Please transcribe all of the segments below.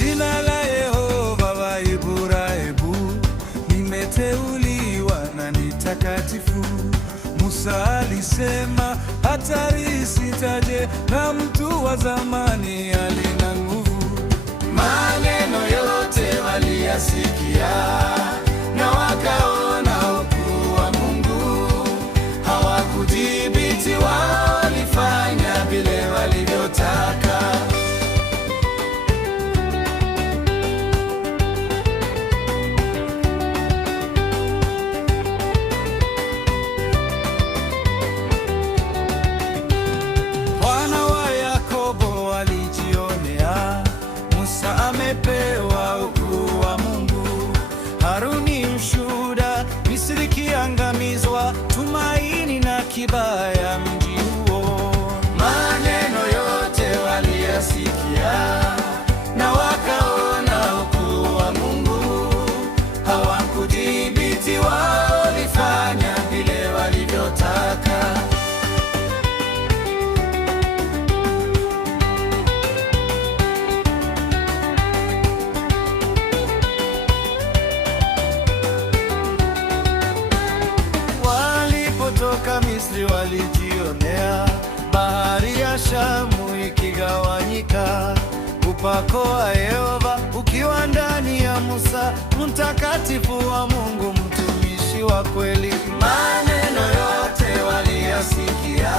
jina la Yehova Waebrania limeteuliwa na ni takatifu. Musa alisema hatari sitaje, na mtu wa zamani alina nguvu. Maneno yote waliyasikia na wakaona ukuu wa Mungu. Hawakudhibiti, walifanya vile walivyotaka. Wana wa Yakobo walijionea Musa amepewa ukuu wa Mungu. Haruni mshuhuda, Misri kiangamizwa, tumaini na kibaya mji huo. Maneno yote waliyasikia na wakaona ukuu wa Mungu. Hawakudhibiti, walifanya vile walivyotaka. Toka Misri walijionea bahari ya Shamu ikigawanyika, upako wa Yehova ukiwa ndani ya Musa, mtakatifu wa Mungu, mtumishi wa kweli. Maneno yote waliyasikia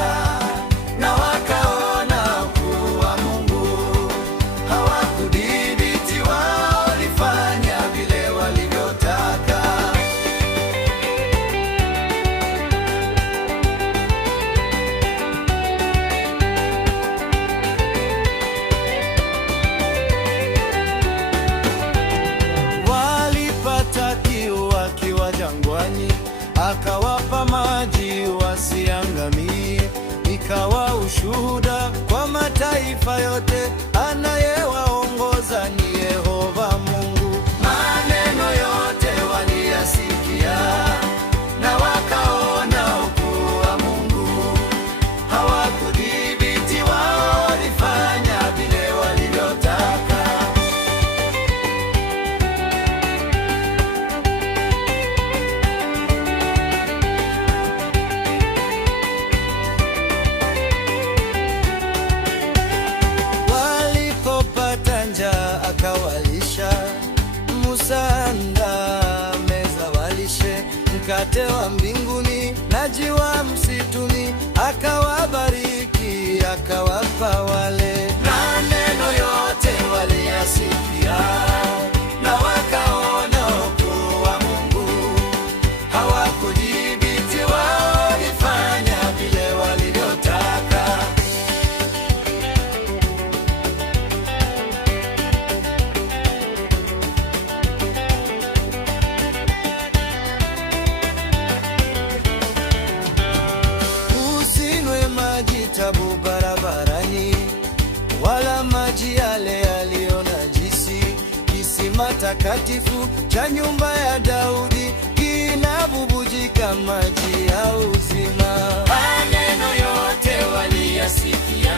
na wakaona ukuu wa Mungu. Hawakudhibiti, walifanya vile walivyotaka. Wakiwa jangwani, akawapa maji wasiangamie. Ikawa ushuhuda kwa mataifa yote, anayewaongoza ni Yehova Mungu. Maneno yote waliyasikia na wakaona ukuu wa Mungu. Hawakudhibiti, walifanya vile walivyotaka. Akawalisha Musa, andaa meza walishe, mkate wa mbinguni na jiwa msituni. Akawabariki, akawapa wale. Maneno yote waliyasikia na wakaona ukuu wa Mungu. Hawakudhibiti, walifanya vile walivyotaka. Tabu barabarani, wala maji yale yaliyo najisi. Kisima takatifu cha nyumba ya Daudi kinabubujika maji ya uzima. Maneno yote waliyasikia